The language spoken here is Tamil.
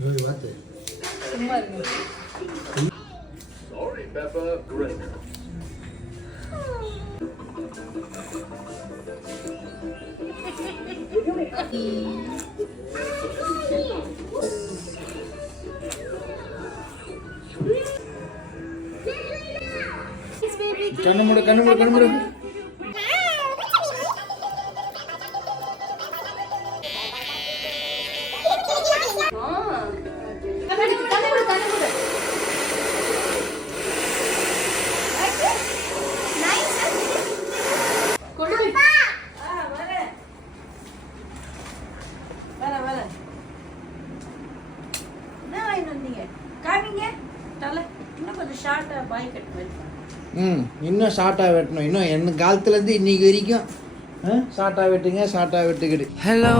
சும்மா இருங்க. Sorry, Peppa. Great. கண்ணு மூடு. இன்னும் ஷார்ட்டாக வெட்டணும். இன்னும் என்ன காலத்துலேருந்து இன்னைக்கு வரைக்கும் ஷார்ட்டாக வெட்டுங்க, ஷார்ட்டாக வெட்டுக்கிடு. Hello.